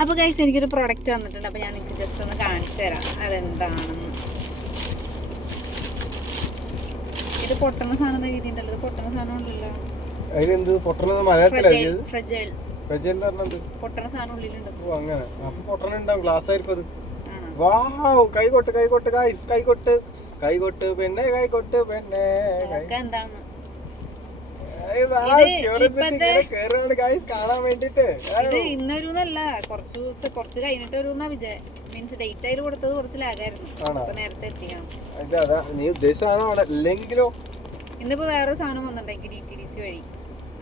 അപ്പോൾ ഗൈസ് എനിക്കൊരു പ്രൊഡക്റ്റ് വന്നിട്ടുണ്ട്. അപ്പോൾ ഞാൻ നിങ്ങൾക്ക് ജസ്റ്റ് ഒന്ന് കാണിച്ചു തരാം അതെന്താണെന്ന്. ഇത് പൊട്ടണ സാധനം രീതി ഉണ്ടല്ലോ, ഇത് പൊട്ടണ സാധനം ഉണ്ടല്ലോ. അതിനെന്ത് പൊട്ടണെന്ന് മലയാളത്തിലാണ് പൊട്ടണ സാധനം ഉള്ളിലുണ്ട്. ഓ അങ്ങനെ. അപ്പൊ പൊട്ടണുണ്ടാവും, ഗ്ലാസ് ആയിരിക്കും അത്. വാവ്, കൈകൊട്ട് കൈകൊട്ട് ഗൈസ്, കൈകൊട്ട് കൈകൊട്ട് പെണ്ണെ, കൈകൊട്ട് പെണ്ണെ. എന്താണ് കാണാൻ വേണ്ടിട്ട് ഇത് ഇന്നൊരുന്നല്ല, കുറച്ച് കഴിഞ്ഞിട്ട് ഒരു മീൻസ് ഡേറ്റ് ആയിട്ട് കൊടുത്തത് കുറച്ച് ലാഗായിരുന്നു. നേരത്തെ എത്തിക്കണം. നീ ഉദ്ദേശിച്ചോ. ഇന്നിപ്പോ വേറൊരു സാധനം വന്നിട്ടുണ്ടെങ്കിൽ DTDC വഴി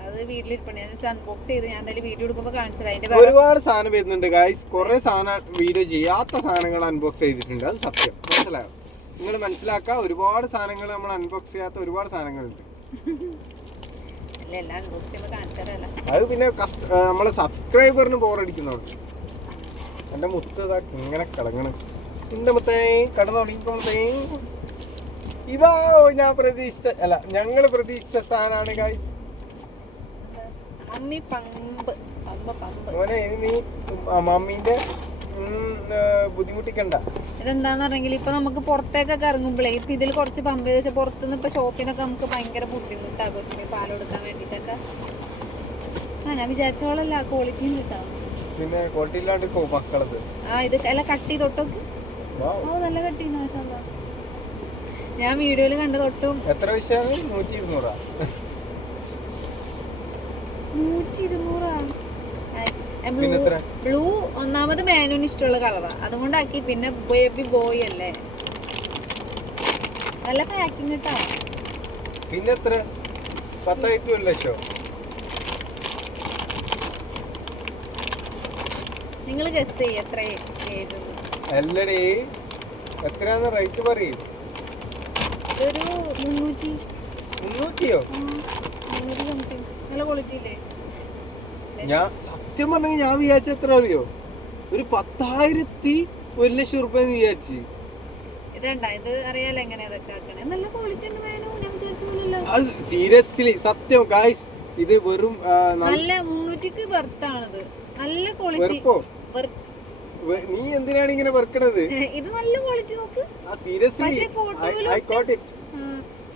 അത് വീട്ടിലിരിപ്പണി അൺബോക്സ് ചെയ്ത് ഞാൻ എന്തായാലും വീഡിയോ എടുക്കുമ്പോ കാണിച്ചത്. അതിന്റെ ഒരുപാട് സാധനം വരുന്നുണ്ട് ഗൈസ്, കുറെ സാധനം വീഡിയോ ചെയ്യാത്ത സാധനങ്ങൾ അൺബോക്സ് ചെയ്തിട്ടുണ്ട്. അത് സത്യം, മനസ്സിലായോ? നിങ്ങൾ മനസ്സിലാക്കുക, ഒരുപാട് സാധനങ്ങൾ നമ്മൾ അൺബോക്സ് ചെയ്യാത്ത ഒരുപാട് സാധനങ്ങളുണ്ട്. അത് പിന്നെ നമ്മളെ സബ്സ്ക്രൈബറിന് ബോറടിക്കുന്നുണ്ട്. എന്റെ മുത്ത് ഇങ്ങനെ കിടങ്ങണ്. എന്റെ മുത്തേ കടന്നുടങ്ങിക്കോളേ. ഇവാ ഞാൻ പ്രതീക്ഷിച്ച അല്ല, ഞങ്ങള് പ്രതീക്ഷിച്ച സാധനമാണ് ഗൈസ്. മോനെ നീ മമ്മീന്റെ ബുദ്ധിമുട്ടിക്കണ്ട. ഇതെന്താന്ന് പറഞ്ഞെങ്കിൽ ഇപ്പൊ നമുക്ക് പുറത്തേക്കൊക്കെ ഇറങ്ങുമ്പോഴേ ഇപ്പൊ ഇതിൽ കുറച്ച് പമ്പ് ചെയ്ത് വെച്ചാൽ പുറത്തുനിന്ന് ഇപ്പൊ ഷോപ്പിനൊക്കെ നമുക്ക് ഭയങ്കര ബുദ്ധിമുട്ടാകും കൊച്ചിന് പാൽ കൊടുക്കാൻ വേണ്ടിട്ടൊക്കെ. ഞാൻ വിചാരിച്ചോളല്ല ക്വാളിറ്റിയും കിട്ടാം. പിന്നെ ക്വാളിറ്റി ഇല്ലാണ്ട് മക്കളത് ഇത് എല്ലാം കട്ട് ചെയ്ത് തൊട്ടൊക്കെ നല്ല കട്ട് ചെയ്യുന്ന. ഞാൻ വീഡിയോയില് കണ്ട തൊട്ടും. എത്ര വിഷയമാണ്? 100-200. 100-200. ബ്ലൂ ഒന്നാമത് മാനുവിന് ഇഷ്ടമുള്ള കളറാ, അതുകൊണ്ടാക്കി. പിന്നെ ബേബി ബോയ് അല്ലേ, നല്ല പാക്കിങ് കിട്ടാ. പിന്നെ എത്ര? 10 ലക്ഷം. നിങ്ങൾ ഗസ് ചെയ്യ എത്ര ഏജ്? അല്ലടേ, എത്രയാന്ന് റേറ്റ് പറയും. ഒരു 300. 300യോ? നല്ല ക്വാളിറ്റി ഇല്ലേ? ഞാൻ സത്യം പറഞ്ഞെങ്കിൽ ഞാൻ വിചാരിച്ച എത്ര അറിയോ, ഒരു 10,000-1 ലക്ഷം റുപ്യ വിചാരിച്ചു. ഇതേണ്ടാ, ഇത് അറിയാലോ എങ്ങനെ ഇതൊക്കെ ആക്കണേ. നല്ല ക്വാളിറ്റി ഉണ്ട്. അത് സീരിയസ്ലി സത്യം ഗൈസ്, ഇത് വെറും നല്ല 300ക്ക് വെർത്താണിത്. നല്ല ക്വാളിറ്റി. നീ എന്തിനാണ് ഇങ്ങനെ വെറുക്കണത്? ഇത് നല്ല ക്വാളിറ്റി നോക്ക്. Seriously I got it.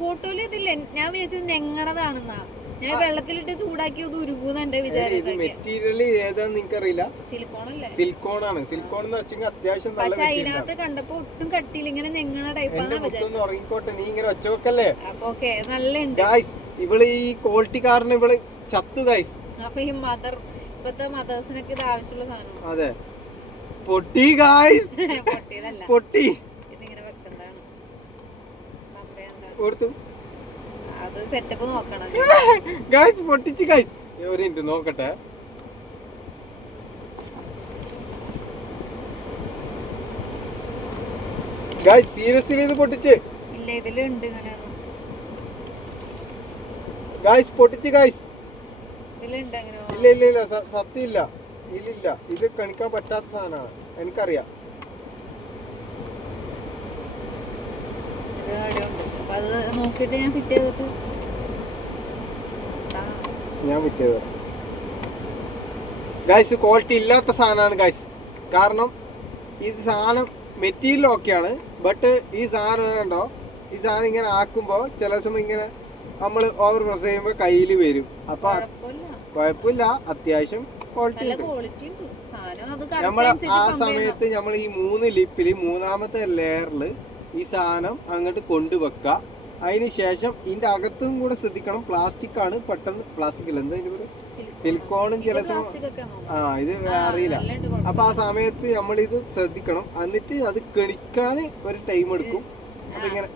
ഫോട്ടോയില് ഇതില്ലേ, ഞാൻ വിചാരിച്ചത് ഞങ്ങടതാണെന്നാ. ഞാൻ വെള്ളത്തിലിട്ട് ചൂടാക്കി ഇത് ഉരുകൂന്ന് എന്റെ വിചാരം. മെറ്റീരിയൽ ഏതാന്ന് നിനക്കറിയില്ല. സിലിക്കോൺ ആണ്. സിലിക്കോൺ എന്ന് വെച്ചെങ്കിൽ അത്യാവശ്യം നല്ല. പക്ഷെ അതിനകത്ത് കണ്ടപ്പോ ഒട്ടും കട്ടിയില്ല, ഇങ്ങനെ ഞങ്ങണ ടൈപ്പാണ്. ഉറങ്ങിക്കോട്ടെ, നീ ഇങ്ങനെ ഒച്ചവെക്കല്ലേ. ഓക്കെ, നല്ല ഗൈസ് ഇവള് ഈ ക്വാളിറ്റി കാരണം ഇവള് ചത്തു ഗൈസ്. അപ്പൊ ഈ ഇപ്പത്തെ മദേഴ്സിനൊക്കെ ഇത് ആവശ്യമുള്ള സാധനം. അതെ, പൊട്ടി ഗൈസ്. പൊട്ടി ഇതിങ്ങനെ വെക്കുന്നതാണ്. കൊടുത്തു അത് സെറ്റപ്പ് നോക്കണം ഗൈസ്. പൊട്ടിച്ച് ഗൈസ്, ഒരു മിനിറ്റ് നോക്കട്ടെ. ഗൈസ് സീരിയസ്ലി ഇത് പൊട്ടിച്ച് ഇല്ല, ഇതിലുണ്ട് ഇങ്ങനെ ഗൈസ്. പൊട്ടിച്ച് ഗൈസ്. ഇതിലുണ്ട് അങ്ങനെ. ഇല്ല ഇല്ല ഇല്ല, സത്യം ഇല്ല. ഇല്ലില്ല, ഇത് കണിക്കാൻ പറ്റാത്ത സാധനമാണ്, എനിക്കറിയാം. നോക്കിട്ട് ഞാൻ ഫിറ്റ് ചെയ്തിട്ട് ഗൈസ് ക്വാളിറ്റി ഇല്ലാത്ത സാധനമാണ് ഗൈസ്. കാരണം ഇത് സാധനം മെറ്റീരിയൽ ഓക്കെയാണ്, ബട്ട് ഈ സാധനം കണ്ടോ, ഈ സാധനം ഇങ്ങനെ ആക്കുമ്പോൾ ചില സമയം ഇങ്ങനെ നമ്മൾ ഓവർ പ്രസ് ചെയ്യുമ്പോൾ കയ്യിൽ വരും. അപ്പൊ കുഴപ്പമില്ല, അത്യാവശ്യം ക്വാളിറ്റി ഉണ്ട്. നമ്മൾ ആ സമയത്ത് നമ്മൾ ഈ 3 ലിപ്പില് 3ാമത്തെ ലെയറിൽ ഈ സാധനം അങ്ങോട്ട് കൊണ്ടുവെക്ക. അതിന് ശേഷം ഇതിന്റെ അകത്തും കൂടെ ശ്രദ്ധിക്കണം. പ്ലാസ്റ്റിക് ആണ്, പെട്ടെന്ന് പ്ലാസ്റ്റിക് അല്ല, എന്താ ഇതിന് സിലിക്കോണും ചില സമയം ഇത് അറിയില്ല. അപ്പൊ ആ സമയത്ത് നമ്മൾ ഇത് ശ്രദ്ധിക്കണം. എന്നിട്ട് അത് കണിക്കാൻ ഒരു ടൈം എടുക്കും. അപ്പൊ ഇങ്ങനെ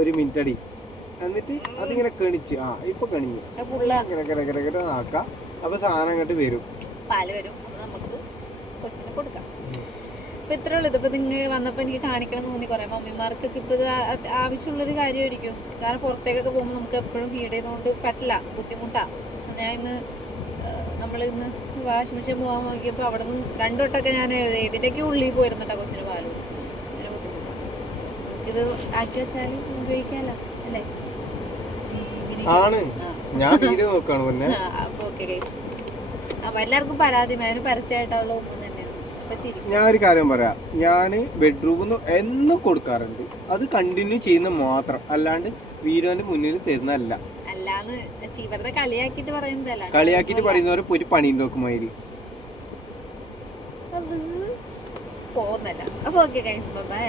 1 മിനിറ്റ് അടി, എന്നിട്ട് അതിങ്ങനെ കണിച്ച് ഇപ്പൊ കണിഞ്ഞു ഇങ്ങനെ ആക്കാം. അപ്പൊ സാധനം അങ്ങോട്ട് വരും, പാല് വരും, നമുക്ക് കൊച്ചിന് കൊടുക്കാം. ഇപ്പൊ ഇത്രേ ഉള്ളൂ. ഇതിപ്പോ നിങ്ങൾ വന്നപ്പോ എനിക്ക് കാണിക്കണം തോന്നി. കുറെ മമ്മിമാർക്കൊക്കെ ഇപ്പൊ ഇത് ആവശ്യമുള്ളൊരു കാര്യമായിരിക്കും. കാരണം പുറത്തേക്കൊക്കെ പോകുമ്പോൾ നമുക്ക് എപ്പോഴും ഫീഡ് ചെയ്തുകൊണ്ട് പറ്റില്ല, ബുദ്ധിമുട്ടാ. ഞാൻ നമ്മളിന്ന് വാഷിംഗ് മെഷീൻ പോകാൻ നോക്കിയപ്പോൾ അവിടെ നിന്ന് 2 വട്ടമൊക്കെ ഞാൻ ഇതിൻ്റെയൊക്കെ ഉള്ളിൽ പോയിരുന്നിട്ടാ കൊച്ചിന് പാല്. അങ്ങനെ ബുദ്ധിമുട്ടാണ്. ഇത് ആക്കി വെച്ചാൽ ഉപയോഗിക്കാമല്ലോ അല്ലേ? ആണ് ഞാൻ വീഡിയോ നോക്കാണ്. അപ്പൊ ഓക്കെ ഗൈസ്. അപ്പൊ എല്ലാവർക്കും പരാതി, ഞാൻ പരസ്യമായിട്ടുള്ള ഒന്നും തന്നെ അപ്പൊ ചിരിക്കും. ഞാൻ ഒരു കാര്യം പറയാം, ഞാൻ ബെഡ്റൂമിൽ നിന്ന് എന്നും കൊടുക്കാറുണ്ട്. അത് കണ്ടിന്യൂ ചെയ്യുന്ന മാത്രം, അല്ലാണ്ട് വീഡിയോന്റെ മുന്നിൽ തരുന്നതല്ല. അല്ലാന്ന് വെറുതെ കളിയാക്കിട്ട് പറയുന്നതല്ല. കളിയാക്കിട്ട് പറയുന്നവരെ ഒരു പണി നോക്കുമാതിരി അത് പോകുന്നല്ല. അപ്പൊ ഓക്കെ ഗൈസ്, ബൈ.